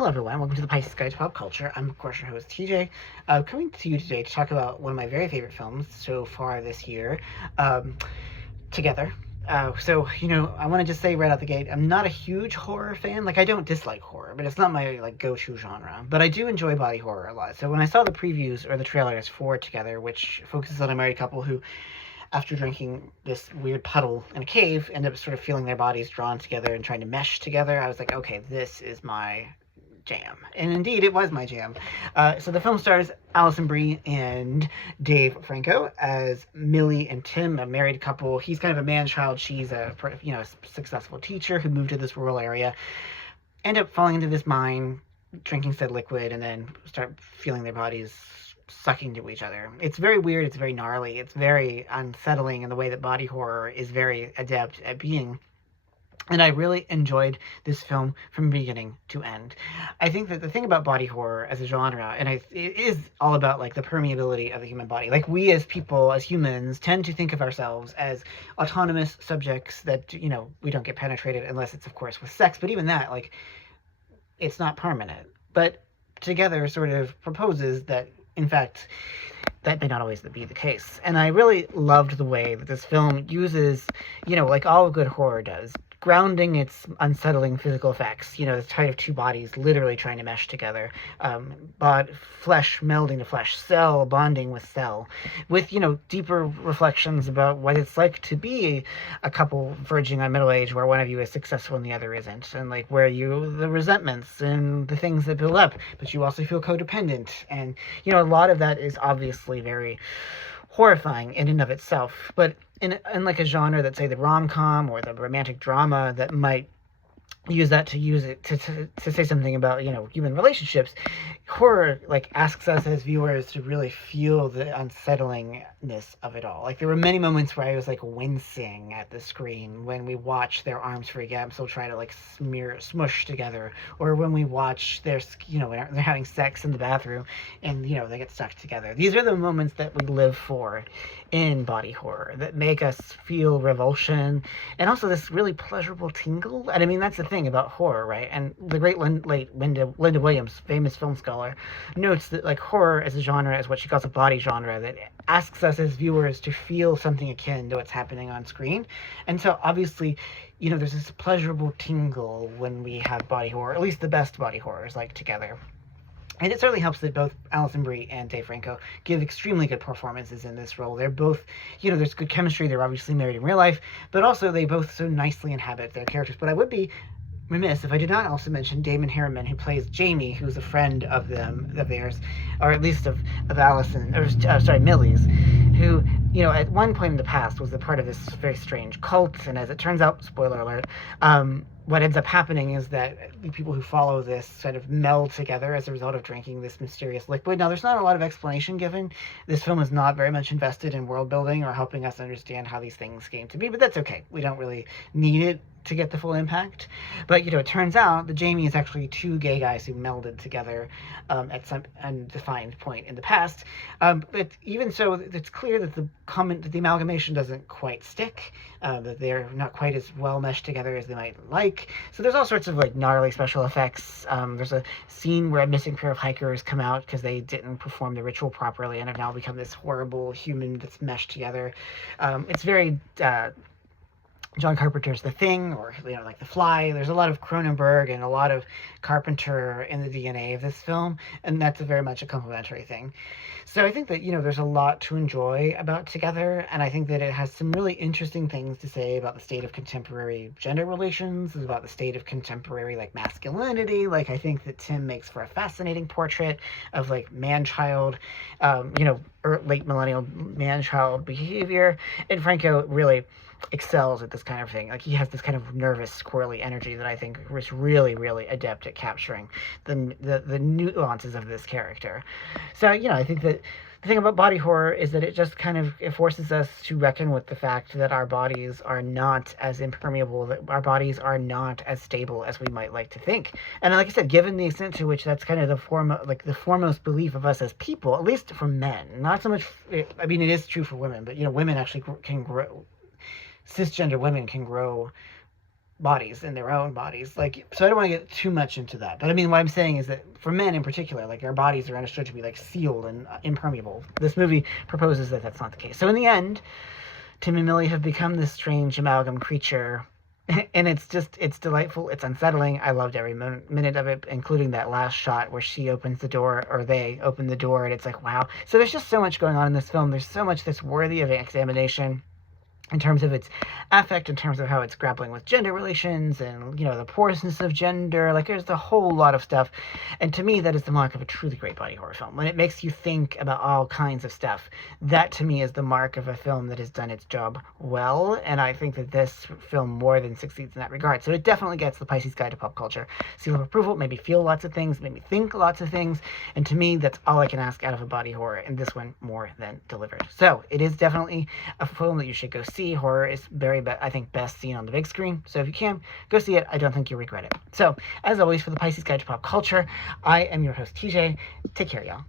Hello everyone, welcome to the Pisces Guide to Pop Culture. I'm of course your host TJ, coming to you today to talk about one of my very favorite films so far this year, Together. I want to just say right out the gate, I'm not a huge horror fan. Like, I don't dislike horror, but it's not my, like, go-to genre. But I do enjoy body horror a lot. So when I saw the previews, or the trailers for Together, which focuses on a married couple who, after drinking this weird puddle in a cave, end up sort of feeling their bodies drawn together and trying to mesh together, I was like, okay, this is my jam. And indeed, it was my jam. So the film stars Alison Brie and Dave Franco as Millie and Tim, a married couple. He's kind of a man-child. She's a successful teacher who moved to this rural area. End up falling into this mine, drinking said liquid, and then start feeling their bodies sucking to each other. It's very weird. It's very gnarly. It's very unsettling in the way that body horror is very adept at being. And I really enjoyed this film from beginning to end. I think that the thing about body horror as a genre, it is all about like the permeability of the human body. Like, we as people, as humans, tend to think of ourselves as autonomous subjects that, we don't get penetrated unless it's, of course, with sex. But even that, like, it's not permanent. But Together sort of proposes that, in fact, that may not always be the case. And I really loved the way that this film uses, like all good horror does, grounding its unsettling physical effects. The sight of two bodies literally trying to mesh together, flesh melding to flesh, cell bonding with cell, with, deeper reflections about what it's like to be a couple verging on middle age where one of you is successful and the other isn't, and like where the resentments and the things that build up, but you also feel codependent. And, a lot of that is obviously very horrifying in and of itself, but in like a genre that, say, the rom-com or the romantic drama that might use it to say something about, human relationships, horror, like, asks us as viewers to really feel the unsettlingness of it all. Like, there were many moments where I was, like, wincing at the screen when we watch their arms for example try to, like, smush together, or when we watch they're having sex in the bathroom and, they get stuck together. These are the moments that we live for in body horror, that make us feel revulsion and also this really pleasurable tingle. And I mean, that's the thing about horror, right? And the great Linda Williams, famous film scholar, notes that, like, horror as a genre is what she calls a body genre that asks us as viewers to feel something akin to what's happening on screen. And so obviously, there's this pleasurable tingle when we have body horror, at least the best body horrors, like Together. And it certainly helps that both Alison Brie and Dave Franco give extremely good performances in this role. They're both, there's good chemistry. They're obviously married in real life, but also they both so nicely inhabit their characters. But I would be remiss if I did not also mention Damon Harriman, who plays Jamie, who's a friend of theirs, or at least of Allison, Millie's, who, at one point in the past was a part of this very strange cult. And as it turns out, spoiler alert, what ends up happening is that the people who follow this sort of meld together as a result of drinking this mysterious liquid. Now, there's not a lot of explanation given. This film is not very much invested in world building or helping us understand how these things came to be, but that's okay. We don't really need it to get the full impact. But, it turns out that Jamie is actually two gay guys who melded together at some undefined point in the past. But even so, it's clear that the amalgamation doesn't quite stick, that they're not quite as well meshed together as they might like. So there's all sorts of, like, gnarly special effects. There's a scene where a missing pair of hikers come out because they didn't perform the ritual properly and have now become this horrible human that's meshed together. It's very John Carpenter's The Thing, or, like The Fly. There's a lot of Cronenberg and a lot of Carpenter in the DNA of this film, and that's very much a complementary thing. So I think that, there's a lot to enjoy about Together, and I think that it has some really interesting things to say about the state of contemporary gender relations, about the state of contemporary, like, masculinity. Like, I think that Tim makes for a fascinating portrait of, like, man-child, late millennial man-child behavior, and Franco really excels at this kind of thing. Like, he has this kind of nervous, squirrely energy that I think was really, really adept at capturing the nuances of this character. So, I think that the thing about body horror is that it forces us to reckon with the fact that our bodies are not as impermeable, that our bodies are not as stable as we might like to think. And like I said, given the extent to which that's kind of the foremost belief of us as people, at least for men, not so much, it is true for women, but, women actually can grow, cisgender women can grow bodies in their own bodies. Like, so I don't want to get too much into that. But I mean, what I'm saying is that for men in particular, like, our bodies are understood to be like sealed and impermeable. This movie proposes that that's not the case. So in the end, Tim and Millie have become this strange amalgam creature. And it's delightful. It's unsettling. I loved every minute of it, including that last shot where she opens the door, or they open the door, and it's like, wow. So there's just so much going on in this film. There's so much that's worthy of examination in terms of its affect, in terms of how it's grappling with gender relations and, you know, the porousness of gender. Like, there's a whole lot of stuff. And to me, that is the mark of a truly great body horror film. When it makes you think about all kinds of stuff, that to me is the mark of a film that has done its job well. And I think that this film more than succeeds in that regard. So it definitely gets the Pisces Guide to Pop Culture seal of approval. It made me feel lots of things, made me think lots of things. And to me, that's all I can ask out of a body horror. And this one more than delivered. So it is definitely a film that you should go see. Horror is I think, best seen on the big screen. So if you can, go see it. I don't think you'll regret it. So, as always, for the Pisces Guide to Pop Culture, I am your host, TJ. Take care, y'all.